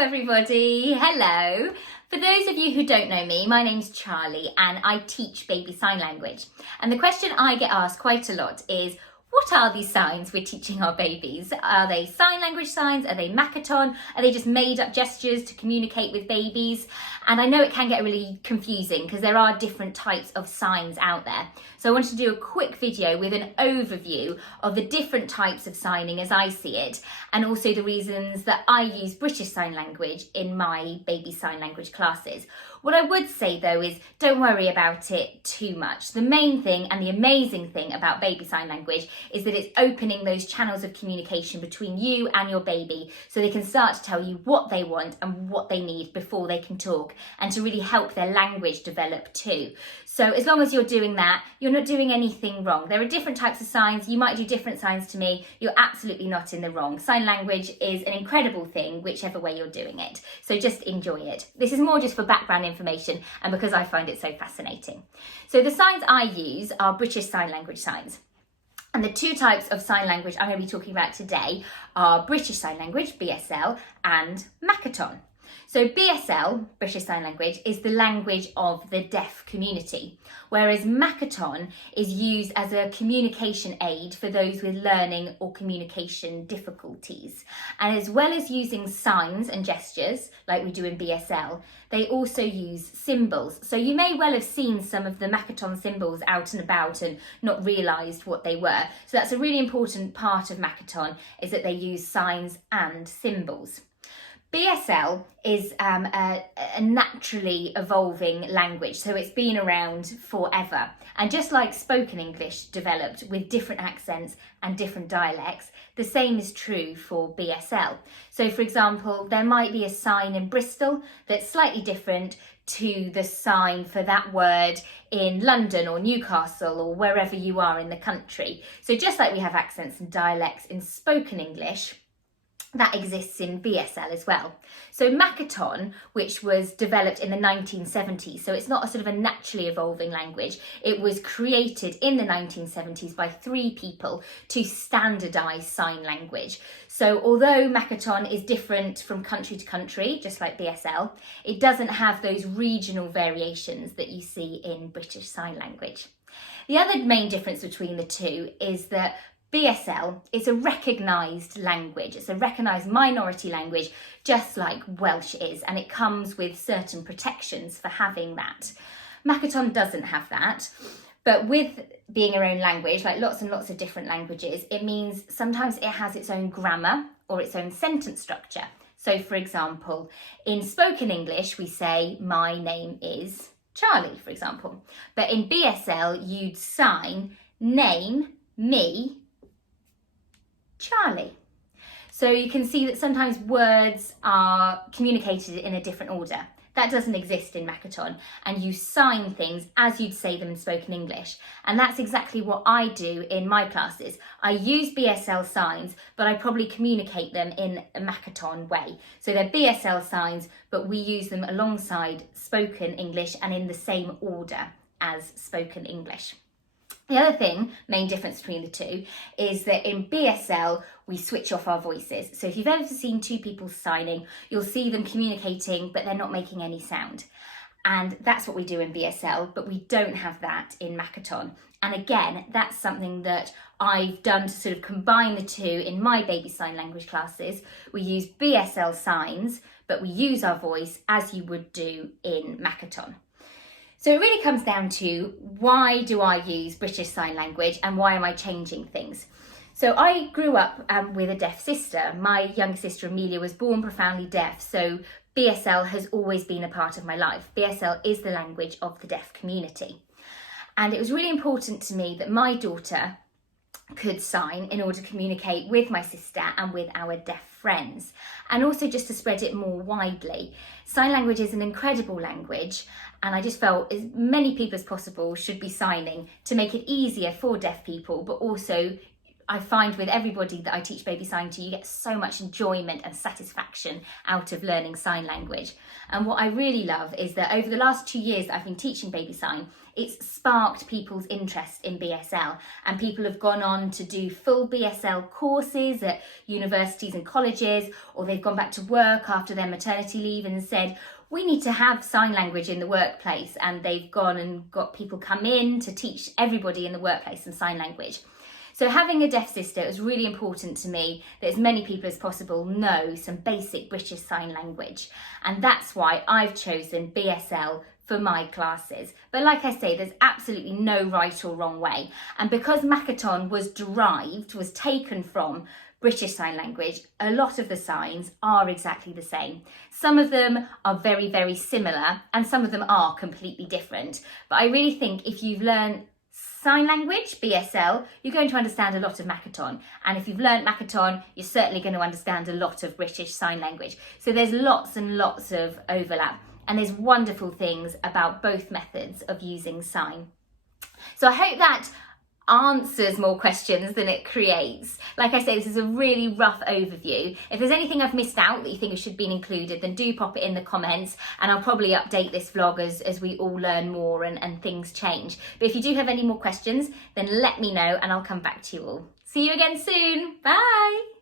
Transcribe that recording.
everybody, hello. For those of you who don't know me, my name's Charlie and I teach baby sign language. And the question I get asked quite a lot is, what are these signs we're teaching our babies? Are they sign language signs? Are they Makaton? Are they just made up gestures to communicate with babies? And I know it can get really confusing because there are different types of signs out there. So I wanted to do a quick video with an overview of the different types of signing as I see it, and also the reasons that I use British Sign Language in my baby sign language classes. What I would say though is don't worry about it too much. The main thing and the amazing thing about baby sign language is that it's opening those channels of communication between you and your baby so they can start to tell you what they want and what they need before they can talk, and to really help their language develop too. So as long as you're doing that, you're not doing anything wrong. There are different types of signs. You might do different signs to me. You're absolutely not in the wrong. Sign language is an incredible thing, whichever way you're doing it. So just enjoy it. This is more just for background information and because I find it so fascinating. So the signs I use are British Sign Language signs. And the two types of sign language I'm going to be talking about today are British Sign Language, BSL, and Makaton. So BSL, British Sign Language, is the language of the deaf community, whereas Makaton is used as a communication aid for those with learning or communication difficulties. And as well as using signs and gestures, like we do in BSL, they also use symbols. So you may well have seen some of the Makaton symbols out and about and not realised what they were. So that's a really important part of Makaton, is that they use signs and symbols. BSL is a naturally evolving language, so it's been around forever. And just like spoken English developed with different accents and different dialects, the same is true for BSL. So for example, there might be a sign in Bristol that's slightly different to the sign for that word in London or Newcastle or wherever you are in the country. So just like we have accents and dialects in spoken English, that exists in BSL as well. So Makaton, which was developed in the 1970s, so it's not a sort of a naturally evolving language. It was created in the 1970s by 3 people to standardise sign language. So although Makaton is different from country to country, just like BSL, it doesn't have those regional variations that you see in British Sign Language. The other main difference between the two is that BSL is a recognised language. It's a recognised minority language, just like Welsh is, and it comes with certain protections for having that. Makaton doesn't have that, but with being our own language, like lots and lots of different languages, it means sometimes it has its own grammar or its own sentence structure. So for example, in spoken English, we say, my name is Charlie, for example. But in BSL, you'd sign name, me, Charlie. So you can see that sometimes words are communicated in a different order. That doesn't exist in Makaton, and you sign things as you'd say them in spoken English. And that's exactly what I do in my classes. I use BSL signs, but I probably communicate them in a Makaton way. So they're BSL signs, but we use them alongside spoken English and in the same order as spoken English. The other main difference between the two, is that in BSL, we switch off our voices. So if you've ever seen 2 people signing, you'll see them communicating, but they're not making any sound. And that's what we do in BSL, but we don't have that in Makaton. And again, that's something that I've done to sort of combine the two in my baby sign language classes. We use BSL signs, but we use our voice as you would do in Makaton. So it really comes down to, why do I use British Sign Language and why am I changing things? So I grew up with a deaf sister. My younger sister Amelia was born profoundly deaf, so BSL has always been a part of my life. BSL is the language of the deaf community. And it was really important to me that my daughter could sign in order to communicate with my sister and with our deaf friends, and also just to spread it more widely. Sign language is an incredible language, and I just felt as many people as possible should be signing to make it easier for deaf people, but also I find with everybody that I teach baby sign to, you get so much enjoyment and satisfaction out of learning sign language. And what I really love is that over the last 2 years that I've been teaching baby sign, it's sparked people's interest in BSL, and people have gone on to do full BSL courses at universities and colleges, or they've gone back to work after their maternity leave and said, we need to have sign language in the workplace, and they've gone and got people come in to teach everybody in the workplace some sign language. So having a deaf sister, it was really important to me that as many people as possible know some basic British Sign Language. And that's why I've chosen BSL for my classes. But like I say, there's absolutely no right or wrong way. And because Makaton was taken from British Sign Language, a lot of the signs are exactly the same. Some of them are very, very similar, and some of them are completely different. But I really think if you've learned sign language, BSL, you're going to understand a lot of Makaton. And if you've learnt Makaton, you're certainly going to understand a lot of British Sign Language. So there's lots and lots of overlap. And there's wonderful things about both methods of using sign. So I hope that answers more questions than it creates. Like I say, this is a really rough overview. If there's anything I've missed out that you think should be included, then do pop it in the comments, and I'll probably update this vlog as we all learn more and things change. But if you do have any more questions, then let me know and I'll come back to you all. See you again soon. Bye.